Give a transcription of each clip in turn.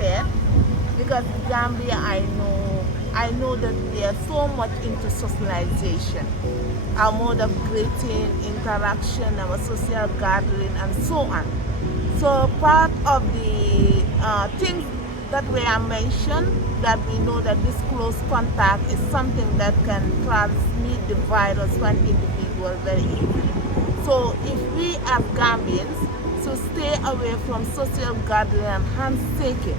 scared because Gambia, I know that they are so much into socialization, our mode of greeting, interaction, our social gathering, and so on. So part of the things that we are mentioned, that we know that this close contact is something that can transmit the virus to an individual very easily. So if we as Gambians to stay away from social gathering and handshaking,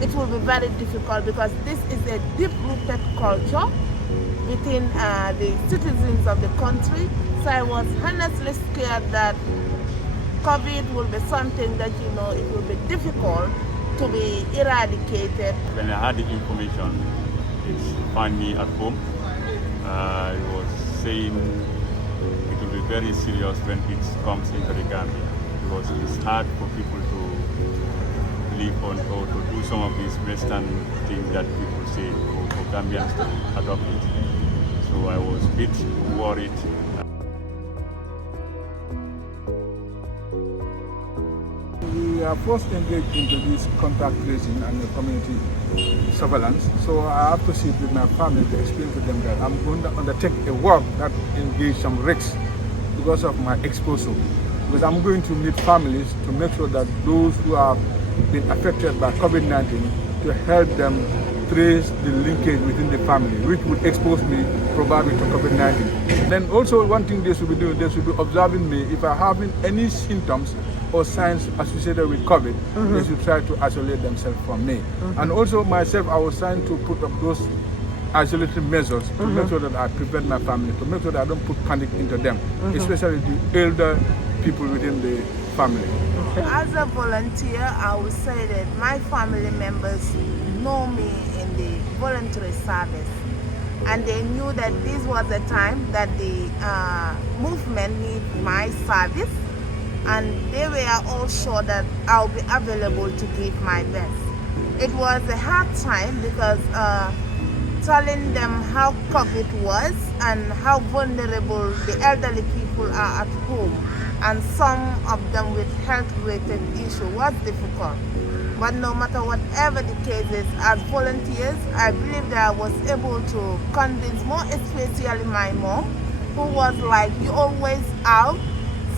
it will be very difficult because this is a deep-rooted culture within the citizens of the country. So I was honestly scared that COVID will be something that, it will be difficult to be eradicated. When I had the information, it found me at home. I was saying it will be very serious when it comes into the Gambia because it's hard for people to live on or to do some of these Western things that people say for Gambians to adopt it. So I was a bit worried. We are first engaged into this contact tracing and community surveillance. So I have to sit with my family to explain to them that I'm going to undertake a work that engages some risks because of my exposure. Because I'm going to meet families to make sure that those who have been affected by COVID-19 to help them trace the linkage within the family, which would expose me probably to COVID-19. Then also one thing they should be doing, they should be observing me. If I have any symptoms or signs associated with COVID, they should try to isolate themselves from me. And also myself, I was trying to put up those isolated measures to make sure that I prevent my family, to make sure that I don't put panic into them, especially the elder people within the family. As a volunteer, I would say that my family members know me in the voluntary service, and they knew that this was a time that the movement needs my service, and they were all sure that I'll be available to give my best. It was a hard time because telling them how COVID was and how vulnerable the elderly people are at home, and some of them with health-related issues was difficult. But no matter whatever the case is, as volunteers, I believe that I was able to convince, more especially my mom, who was like, you always out,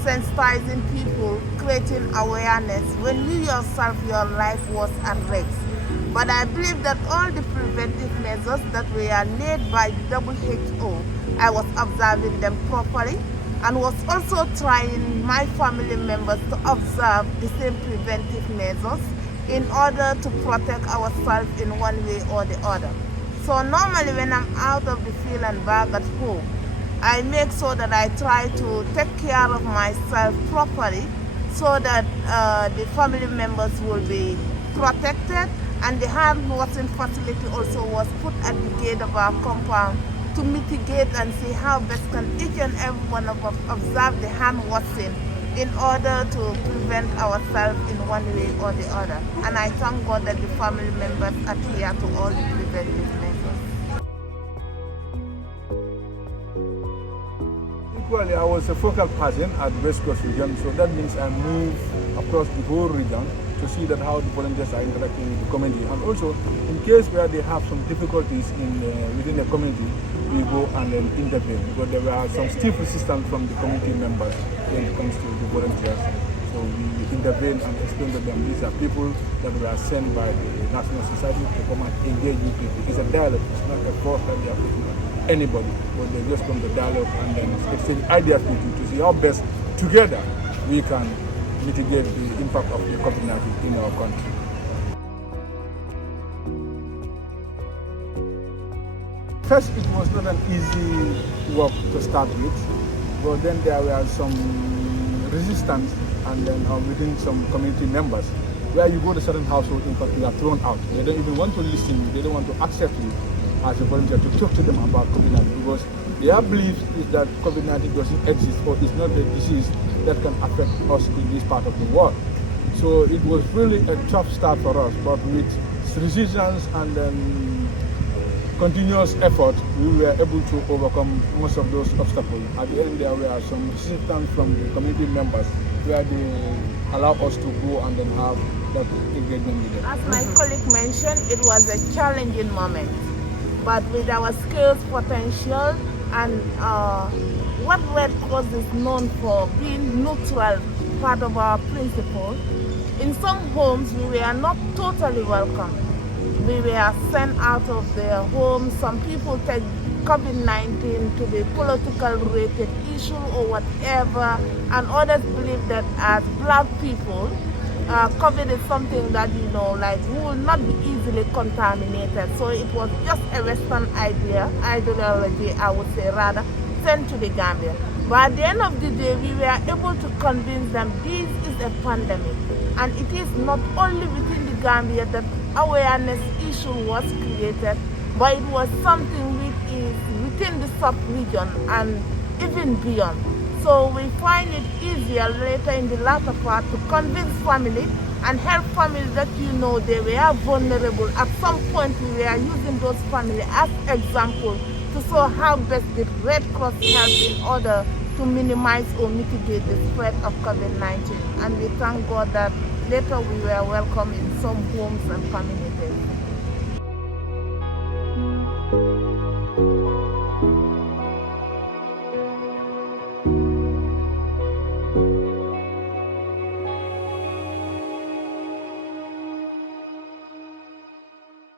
sensitizing people, creating awareness, when you yourself, your life was at risk. But I believe that all the preventive measures that were made by WHO, I was observing them properly, and was also trying my family members to observe the same preventive measures in order to protect ourselves in one way or the other. So normally when I'm out of the field and back at home, I make sure that I try to take care of myself properly so that the family members will be protected, and the hand washing facility also was put at the gate of our compound to mitigate and see how best can each and every one of us observe the hand washing in order to prevent ourselves in one way or the other. And I thank God that the family members adhere to all the preventive measures. Equally, I was a focal person at Red Cross region, so that means I move across the whole region to see that how the volunteers are interacting with the community. And also, in case where they have some difficulties within the community, we go and then intervene, because there were some stiff resistance from the community members when it comes to the volunteers. So we intervene and explain to them these are people that were sent by the National Society to come and engage with people. It's a dialogue, it's not a force that they are putting on anybody, but they just come to dialogue and then exchange ideas with you to see how best together we can mitigate the impact of the COVID-19 in our country. First, it was not an easy work to start with, but then there were some resistance, and then within some community members, where you go to certain households, in fact, you are thrown out. They don't even want to listen, they don't want to accept you as a volunteer to talk to them about COVID-19, because their belief is that COVID-19 doesn't exist or is not a disease that can affect us in this part of the world. So it was really a tough start for us, but with resistance and then continuous effort, we were able to overcome most of those obstacles. At the end, there were some resistance from the community members where they allow us to go and then have that engagement with them? As my colleague mentioned, it was a challenging moment. But with our skills, potential, and what Red Cross is known for, being neutral, part of our principle, in some homes we were not totally welcome. We were sent out of their homes. Some people take COVID-19 to be political related issue or whatever, and others believe that as black people, COVID is something that, you know, like, we will not be easily contaminated. So it was just a Western ideology, I would say rather, sent to the Gambia. But at the end of the day, we were able to convince them this is a pandemic. And it is not only within the Gambia that awareness issue was created, but it was something which is within the sub-region and even beyond. So we find it easier later in the latter part to convince family and help families that, you know, they were vulnerable. At some point we were using those families as example to show how best the Red Cross helps in order to minimize or mitigate the spread of COVID-19. And we thank God that later we were welcome in some homes and communities.